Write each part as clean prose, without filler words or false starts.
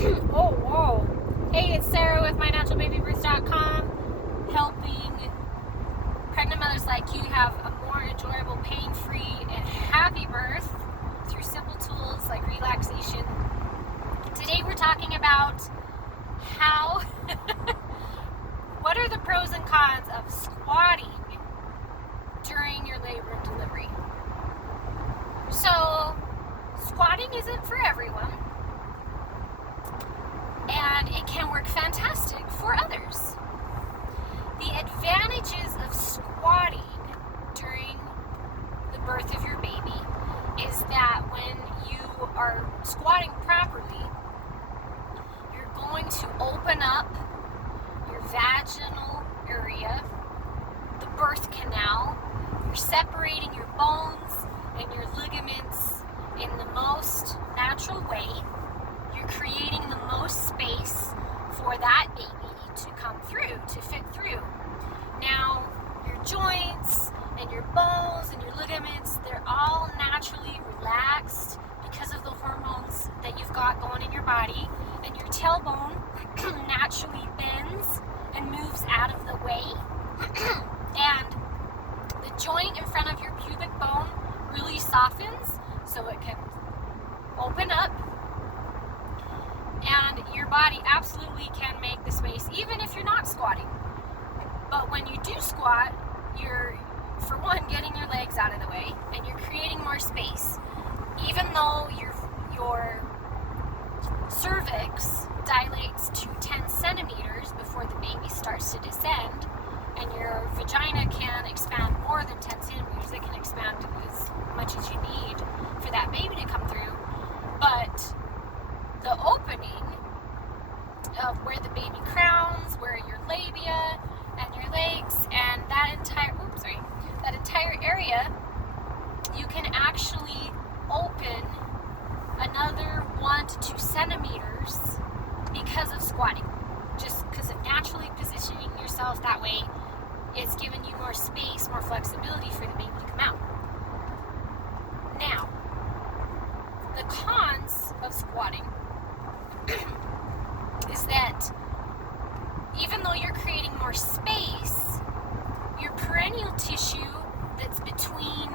Oh, whoa. Hey, it's Sarah with mynaturalbabybirth.com, helping pregnant mothers like you have a more enjoyable, pain-free, and happy birth through simple tools like relaxation. Today we're talking about what are the pros and cons of squatting during your labor and delivery. So, squatting isn't for everyone, and it can work fantastic for others. The advantages of squatting during the birth of your baby is that when you are squatting properly, you're going to open up your vaginal area, the birth canal. You're separating your bones and your ligaments in the most natural way. You're creating the most space for that baby to come through, to fit through. Now, your joints and your bones and your ligaments, they're all naturally relaxed because of the hormones that you've got going in your body, and your tailbone naturally bends and moves out of the way. And the joint in front of your pubic bone really softens so it can open up, and your body absolutely can make the space even if you're not squatting. But when you do squat, you're, for one, getting your legs out of the way, and you're creating more space. Even though your cervix dilates to 10 centimeters before the baby starts to descend, and your vagina can expand more than 10 centimeters, it can expand as much as you need for that baby to come through. But the opening of where the baby crowns, where your labia and your legs, and that entire area, you can actually open another 1 to 2 centimeters because of squatting. Just because of naturally positioning yourself that way, it's giving you more space, more flexibility for the baby to come out. Now, the cons of squatting is that even though you're creating more space, your perineal tissue that's between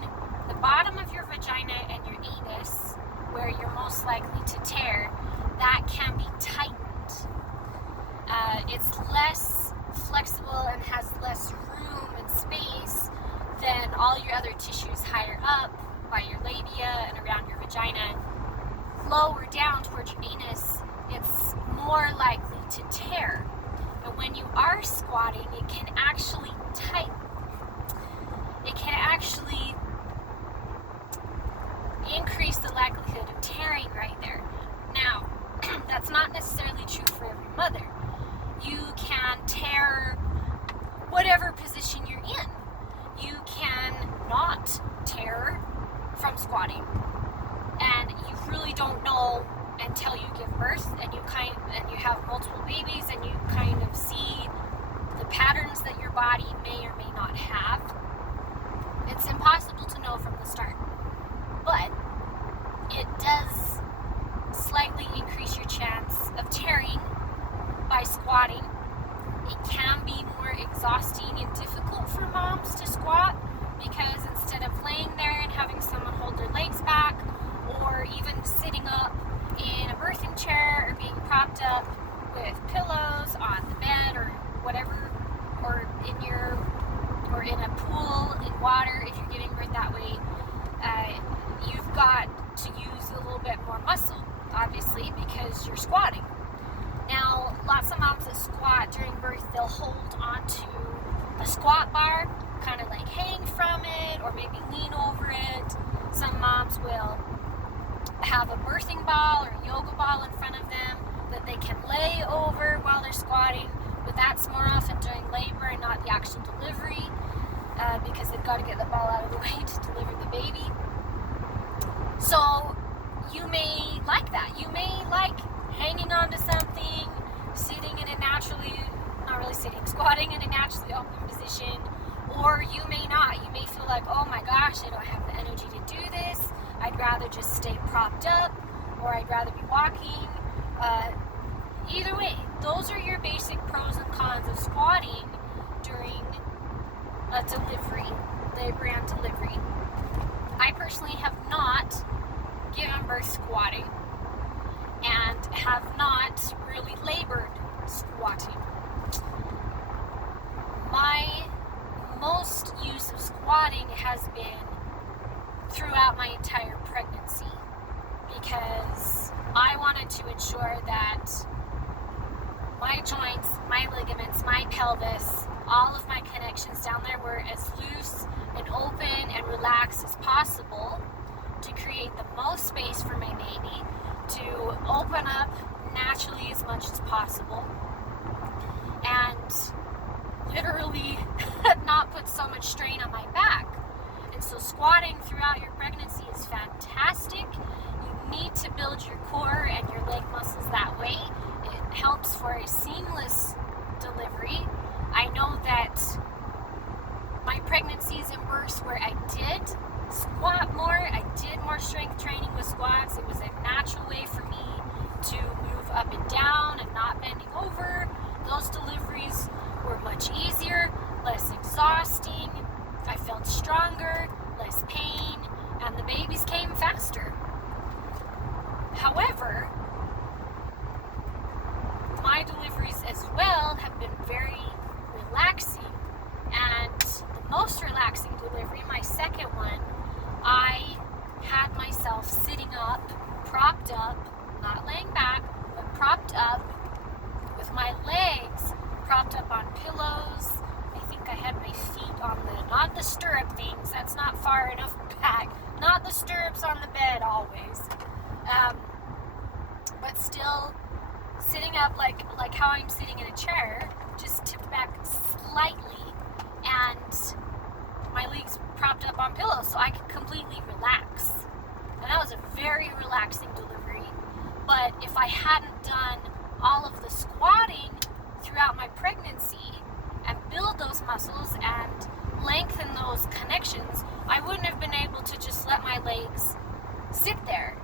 the bottom of your vagina and your anus, where you're most likely to tear, that can be tightened. It's less flexible and has less room and space than all your other tissues higher up by your labia and around your vagina. Lower down towards your anus, it's more likely to tear. But when you are squatting, it can actually tighten. It can actually increase the likelihood of tearing right there. Now, that's not necessarily true for every mother. You can tear whatever position you're in. You can not tear from squatting, and you really don't know until you give birth and you have multiple babies and you kind of see the patterns that your body may or may not have. It's impossible to know from the start, but it does slightly increase your chance of tearing by squatting. It can be more exhausting and difficult for moms to squat because instead of laying there and having someone hold their legs back, or even sitting up in a birthing chair or being propped up with pillows on the bed or whatever, or in a pool in water, if you're giving birth that way, you've got to use a little bit more muscle, obviously, because you're squatting. Now, lots of moms that squat during birth, they'll hold onto a squat bar, kind of like hang from it, or maybe lean over it. Some moms will have a birthing ball or a yoga ball in front of them that they can lay over while they're squatting, but that's more often during labor and not the actual delivery, because they've got to get the ball out of the way to deliver the baby. So you may like that. You may like hanging onto something, sitting in a squatting in a naturally open position, or you may not. You may feel like, oh my gosh, I don't have the energy to do this. I'd rather just stay propped up, or I'd rather be walking. either way, those are your basic pros and cons of squatting during a delivery, labor and delivery. I personally have not given birth squatting and have not really labored squatting. My most use of squatting has been throughout my entire pregnancy, because I wanted to ensure that my joints, my ligaments, my pelvis, all of my connections down there were as loose and open and relaxed as possible to create the most space for my baby to open up naturally as much as possible and literally not put so much strain on my back. And so squatting throughout your pregnancy is fantastic. You need to build your core and your leg muscles that way. It helps for a seamless delivery. I know that my pregnancies and births where I did squat more, I did more strength training with squats. It was a natural way for me to move up and down and not bending over. Those deliveries were much easier, less exhausting. I felt stronger, less pain, and the babies came faster. However, my deliveries as well have been very relaxing, and the most relaxing delivery, my second one, I had myself sitting up, propped up, not laying back, but propped up with my legs propped up on pillows. I think I had my feet on not the stirrup things, that's not far enough back, not the stirrups on the bed always, but still sitting up like how I'm sitting in a chair, just tipped back slightly, and my legs propped up on pillows so I could completely relax. And that was a very relaxing delivery. But if I hadn't done all of the squatting throughout my pregnancy and build those muscles and lengthen those connections, I wouldn't have been able to just let my legs sit there.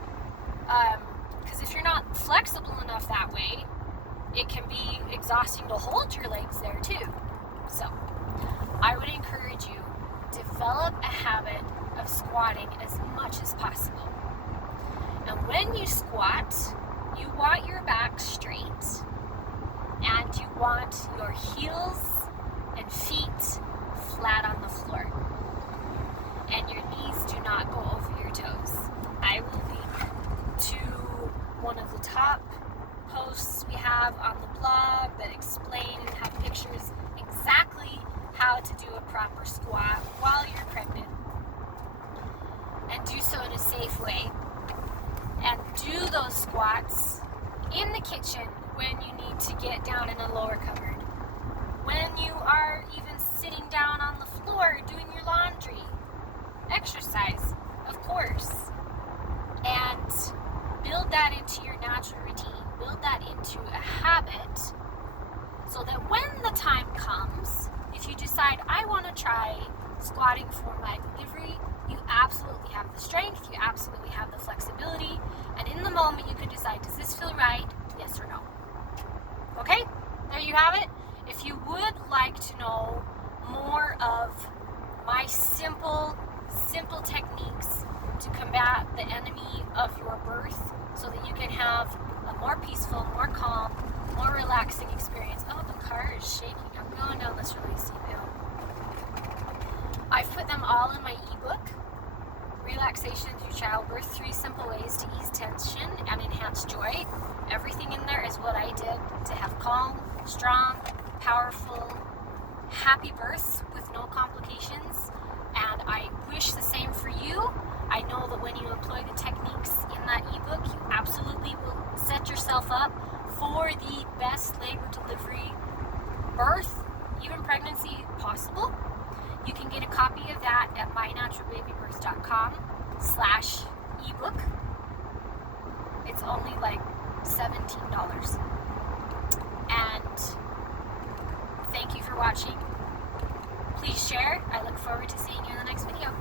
Because if you're not flexible enough that way, it can be exhausting to hold your legs there too. So I would encourage you, develop a habit of squatting as much as possible. And when you squat, you want your back straight, and you want your heels and feet flat on the floor, and your knees do not go over your toes. I will link to one of the top posts we have on the blog that explain and have pictures exactly how to do a proper squat while you're pregnant, and do so in a safe way, and do those squats in the kitchen when you need to get down in a lower cupboard, when you are even sitting down on the floor doing your laundry. Exercise, of course, and build that into your natural routine, build that into a habit, so that when the time comes, if you decide, I want to try squatting for my delivery, you absolutely have the strength, you absolutely have the flexibility, and in the moment you can decide, does this feel right, yes or no. Okay, there you have it. If you would like to know more of my simple techniques to combat the enemy of your birth, so that you can have a more peaceful, more calm, more relaxing experience. Oh, the car is shaking. I'm going down this really steep hill. I've put them all in my ebook, Relaxation Through Childbirth, 3 Simple Ways to Ease Tension and Enhance Joy. Everything in there is what I did to have calm, strong, powerful, happy births with no complications. And I wish the same for you. I know that when you employ the techniques in that ebook, you absolutely will set yourself up for the best labor, delivery, birth, even pregnancy possible. You can get a copy of that at mynaturalbabybirth.com/ebook. It's only like $17. And thank you for watching. Please share. I look forward to seeing you in the next video.